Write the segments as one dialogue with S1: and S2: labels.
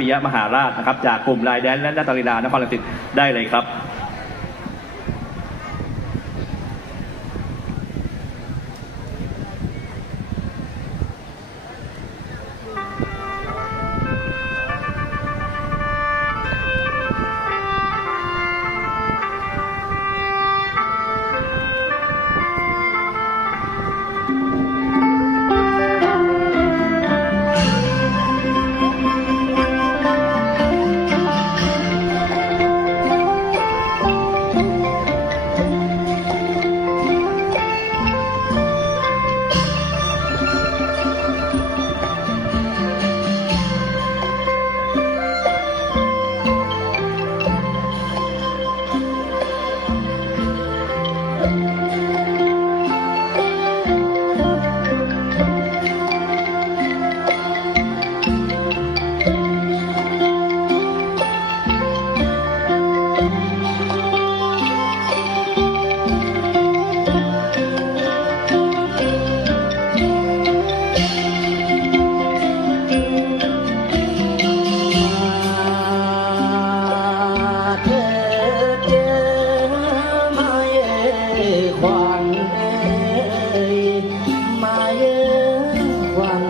S1: ปิยะมหาราชนะครับ จากกลุ่มลายแดนและนาตาลีดานครลังสิตได้เลยครับ
S2: one.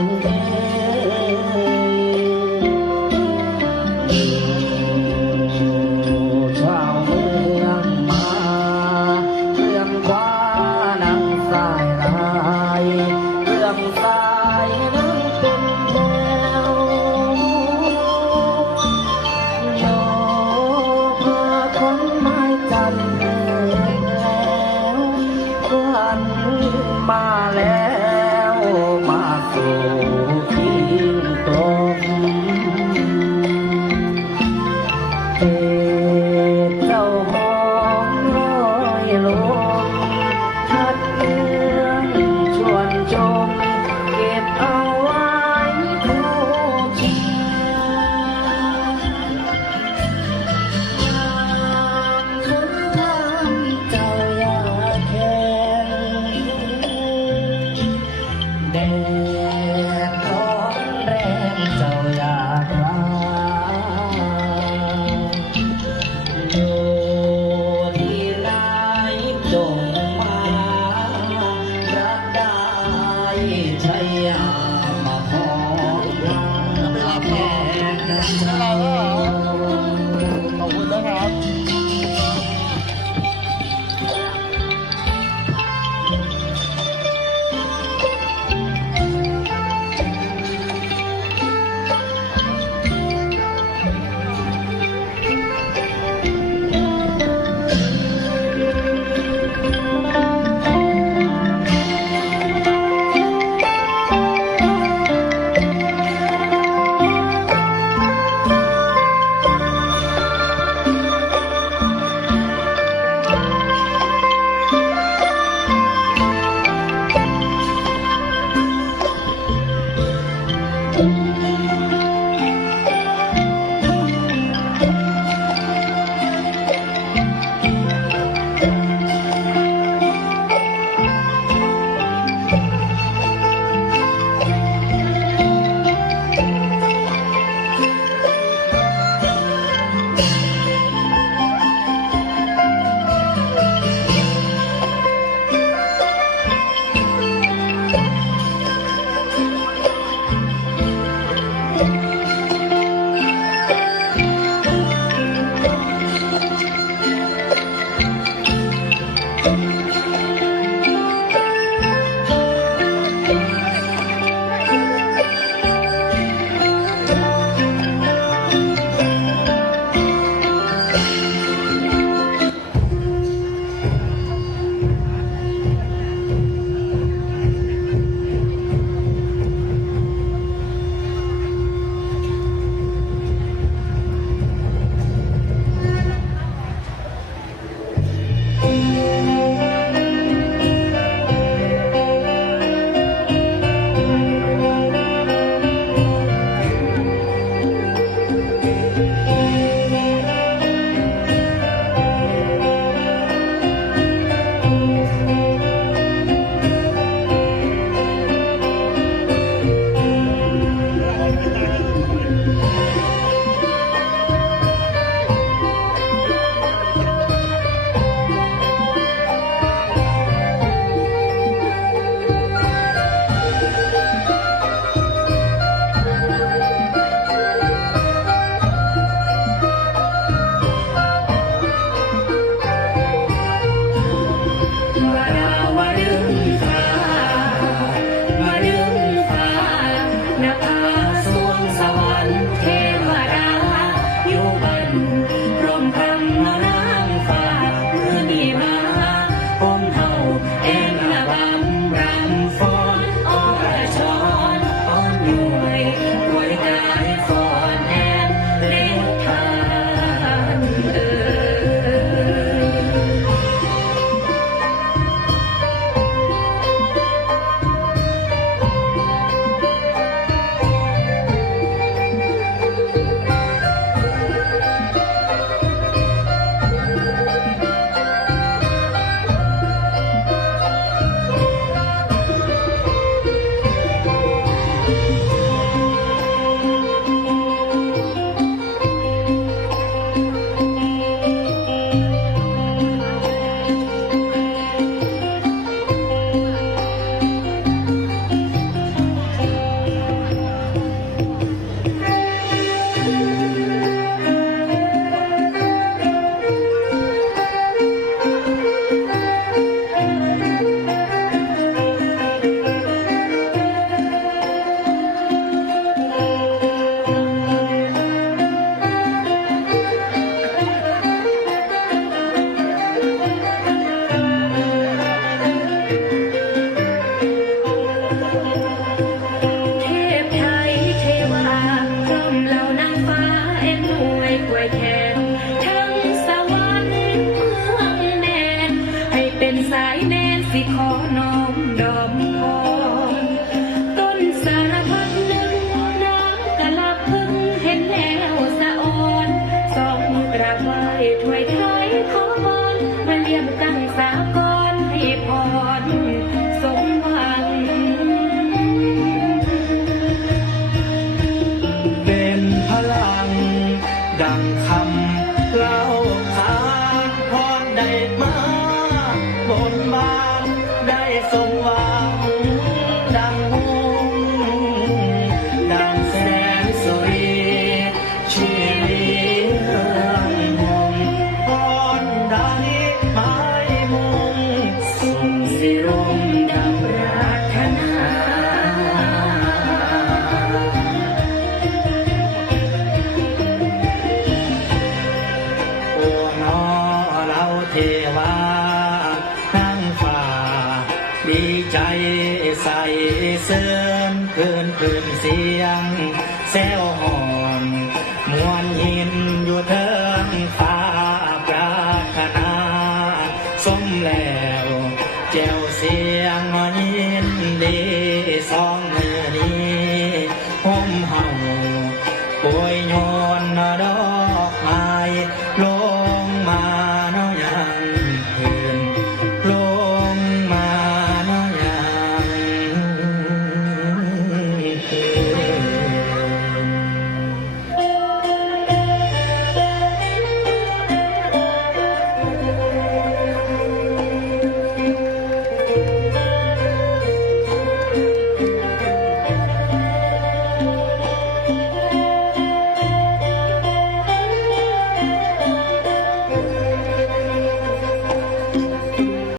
S3: มวนหิน